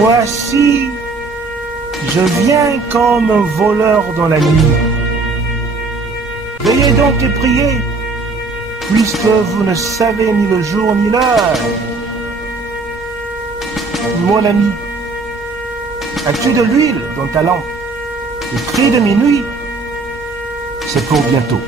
Voici, je viens comme un voleur dans la nuit. Veillez donc et priez, puisque vous ne savez ni le jour ni l'heure. Mon ami, as-tu de l'huile dans ta lampe? Le cri de minuit, c'est pour bientôt.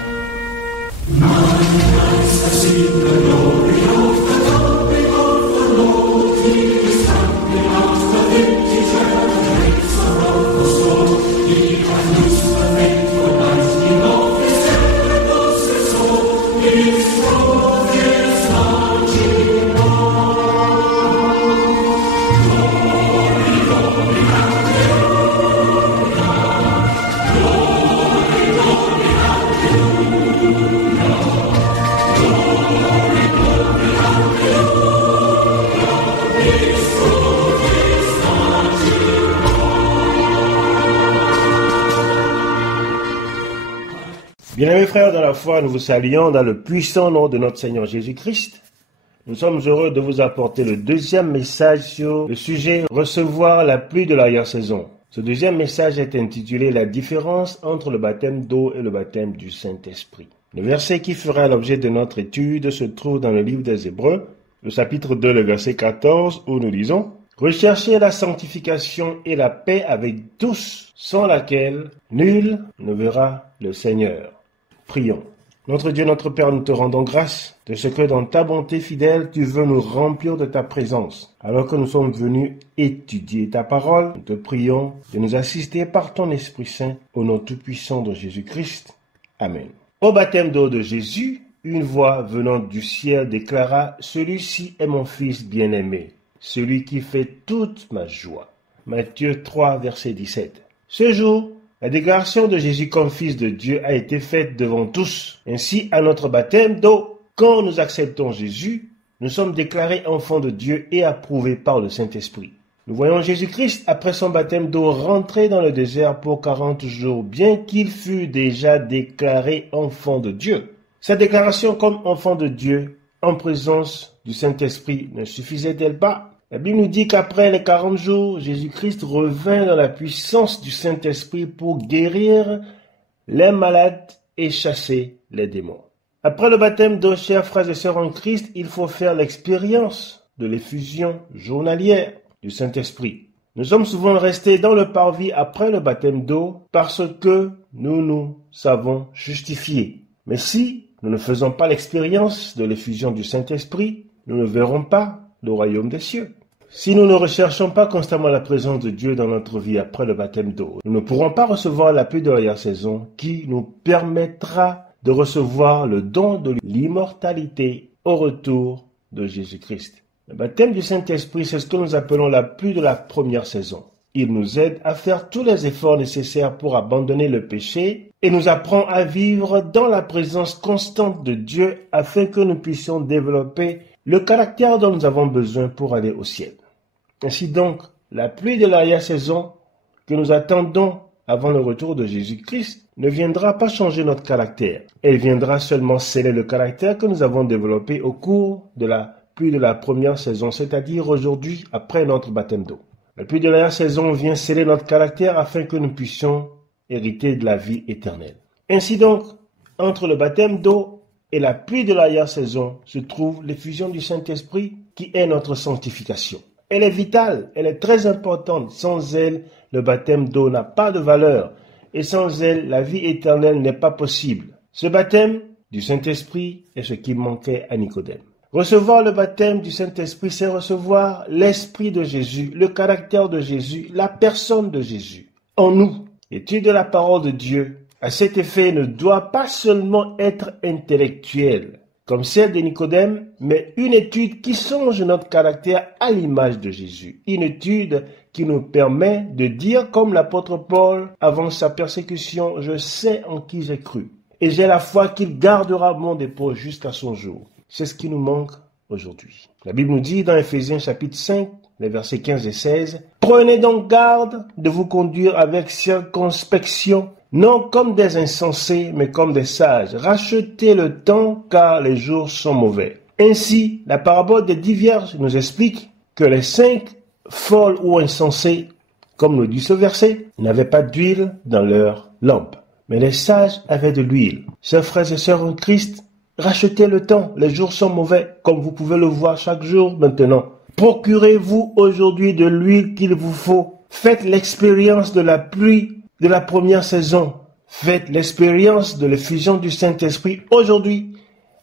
Bien-aimés frères dans la foi, nous vous saluons dans le puissant nom de notre Seigneur Jésus-Christ. Nous sommes heureux de vous apporter le deuxième message sur le sujet « Recevoir la pluie de l'arrière-saison ». Ce deuxième message est intitulé « La différence entre le baptême d'eau et le baptême du Saint-Esprit ». Le verset qui fera l'objet de notre étude se trouve dans le livre des Hébreux, le chapitre 2, le verset 14, où nous lisons « Recherchez la sanctification et la paix avec tous, sans laquelle nul ne verra le Seigneur. » Prions. Notre Dieu, notre Père, nous te rendons grâce de ce que dans ta bonté fidèle, tu veux nous remplir de ta présence. Alors que nous sommes venus étudier ta parole, nous te prions de nous assister par ton Esprit Saint au nom tout-puissant de Jésus-Christ. Amen. Au baptême d'eau de Jésus, une voix venant du ciel déclara « Celui-ci est mon Fils bien-aimé, celui qui fait toute ma joie. » Matthieu 3, verset 17. Ce jour, la déclaration de Jésus comme Fils de Dieu a été faite devant tous. Ainsi, à notre baptême d'eau, quand nous acceptons Jésus, nous sommes déclarés enfants de Dieu et approuvés par le Saint-Esprit. Nous voyons Jésus-Christ, après son baptême d'eau, rentrer dans le désert pour 40 jours, bien qu'il fût déjà déclaré enfant de Dieu. Sa déclaration comme enfant de Dieu, en présence du Saint-Esprit, ne suffisait-elle pas? La Bible nous dit qu'après les 40 jours, Jésus-Christ revint dans la puissance du Saint-Esprit pour guérir les malades et chasser les démons. Après le baptême d'eau, chers frères et sœurs en Christ, il faut faire l'expérience de l'effusion journalière du Saint-Esprit. Nous sommes souvent restés dans le parvis après le baptême d'eau parce que nous nous savons justifiés. Mais si nous ne faisons pas l'expérience de l'effusion du Saint-Esprit, nous ne verrons pas le royaume des cieux. Si nous ne recherchons pas constamment la présence de Dieu dans notre vie après le baptême d'eau, nous ne pourrons pas recevoir la pluie de l'arrière-saison qui nous permettra de recevoir le don de l'immortalité au retour de Jésus-Christ. Le baptême du Saint-Esprit, c'est ce que nous appelons la pluie de la première saison. Il nous aide à faire tous les efforts nécessaires pour abandonner le péché et nous apprend à vivre dans la présence constante de Dieu afin que nous puissions développer le caractère dont nous avons besoin pour aller au ciel. Ainsi donc, la pluie de l'arrière-saison que nous attendons avant le retour de Jésus-Christ ne viendra pas changer notre caractère. Elle viendra seulement sceller le caractère que nous avons développé au cours de la pluie de la première saison, c'est-à-dire aujourd'hui après notre baptême d'eau. La pluie de l'arrière-saison vient sceller notre caractère afin que nous puissions hériter de la vie éternelle. Ainsi donc, entre le baptême d'eau et la pluie de l'arrière-saison se trouve l'effusion du Saint-Esprit qui est notre sanctification. Elle est vitale, elle est très importante. Sans elle, le baptême d'eau n'a pas de valeur et sans elle, la vie éternelle n'est pas possible. Ce baptême du Saint-Esprit est ce qui manquait à Nicodème. Recevoir le baptême du Saint-Esprit, c'est recevoir l'Esprit de Jésus, le caractère de Jésus, la personne de Jésus en nous. L'étude de la parole de Dieu à cet effet ne doit pas seulement être intellectuelle, comme celle de Nicodème, mais une étude qui songe notre caractère à l'image de Jésus. Une étude qui nous permet de dire, comme l'apôtre Paul, avant sa persécution, « Je sais en qui j'ai cru, et j'ai la foi qu'il gardera mon dépôt jusqu'à son jour. » C'est ce qui nous manque aujourd'hui. La Bible nous dit dans Éphésiens chapitre 5, les versets 15 et 16, « Prenez donc garde de vous conduire avec circonspection, non comme des insensés, mais comme des sages. Rachetez le temps, car les jours sont mauvais. » Ainsi, la parabole des 10 vierges nous explique que les 5 folles ou insensées, comme le dit ce verset, n'avaient pas d'huile dans leur lampe. Mais les sages avaient de l'huile. Chers frères et sœurs en Christ, rachetez le temps. Les jours sont mauvais, comme vous pouvez le voir chaque jour maintenant. Procurez-vous aujourd'hui de l'huile qu'il vous faut. Faites l'expérience de la pluie de la première saison. Faites l'expérience de l'effusion du Saint-Esprit aujourd'hui,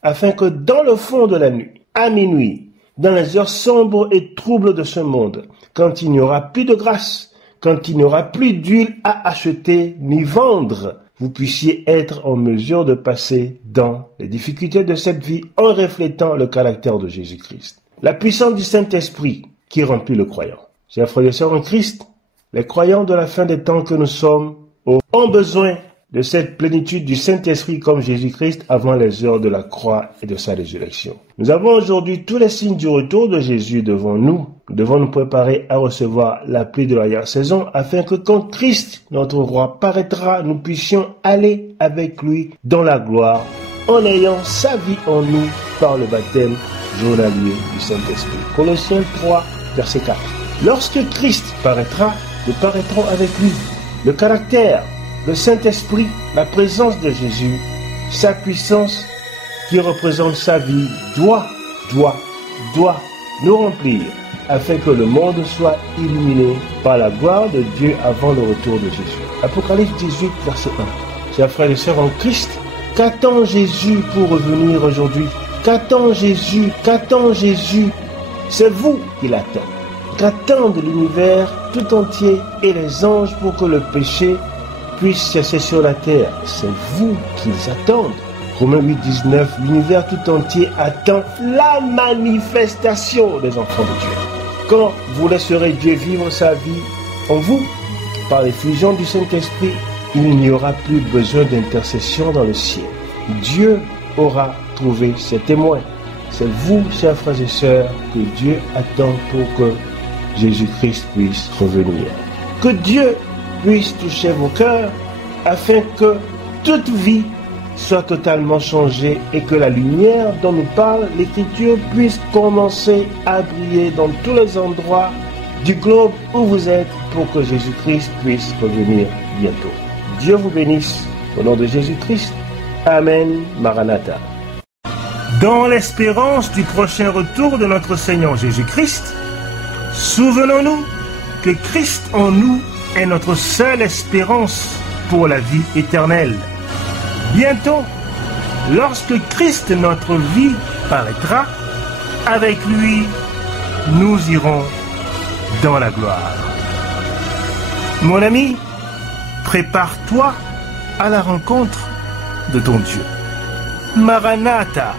afin que dans le fond de la nuit, à minuit, dans les heures sombres et troubles de ce monde, quand il n'y aura plus de grâce, quand il n'y aura plus d'huile à acheter ni vendre, vous puissiez être en mesure de passer dans les difficultés de cette vie en reflétant le caractère de Jésus-Christ. La puissance du Saint-Esprit qui remplit le croyant. Chers frères et sœurs en Christ, les croyants de la fin des temps que nous sommes ont besoin de cette plénitude du Saint-Esprit comme Jésus-Christ avant les heures de la croix et de sa résurrection. Nous avons aujourd'hui tous les signes du retour de Jésus devant nous. Nous devons nous préparer à recevoir la pluie de l'arrière-saison afin que quand Christ, notre roi, paraîtra, nous puissions aller avec lui dans la gloire en ayant sa vie en nous par le baptême journalier du Saint-Esprit. Colossiens 3, verset 4. Lorsque Christ paraîtra, nous paraîtrons avec lui. Le caractère, le Saint-Esprit, la présence de Jésus, sa puissance qui représente sa vie doit nous remplir afin que le monde soit illuminé par la gloire de Dieu avant le retour de Jésus. Apocalypse 18, verset 1. Chers frères et sœurs en Christ, qu'attend Jésus pour revenir aujourd'hui? Qu'attend Jésus? Qu'attend Jésus? C'est vous qui l'attend. Qu'attendent l'univers tout entier et les anges pour que le péché puisse cesser sur la terre? C'est vous qu'ils attendent. Romains 8, 19, l'univers tout entier attend la manifestation des enfants de Dieu. Quand vous laisserez Dieu vivre sa vie en vous, par l'effusion du Saint-Esprit, il n'y aura plus besoin d'intercession dans le ciel. Dieu aura trouvé ses témoins. C'est vous, chers frères et sœurs, que Dieu attend pour que Jésus-Christ puisse revenir. Que Dieu puisse toucher vos cœurs afin que toute vie soit totalement changée et que la lumière dont nous parle l'Écriture puisse commencer à briller dans tous les endroits du globe où vous êtes pour que Jésus-Christ puisse revenir bientôt. Dieu vous bénisse au nom de Jésus-Christ. Amen. Maranatha. Dans l'espérance du prochain retour de notre Seigneur Jésus-Christ, souvenons-nous que Christ en nous est notre seule espérance pour la vie éternelle. Bientôt, lorsque Christ notre vie paraîtra, avec lui, nous irons dans la gloire. Mon ami, prépare-toi à la rencontre de ton Dieu. Maranatha.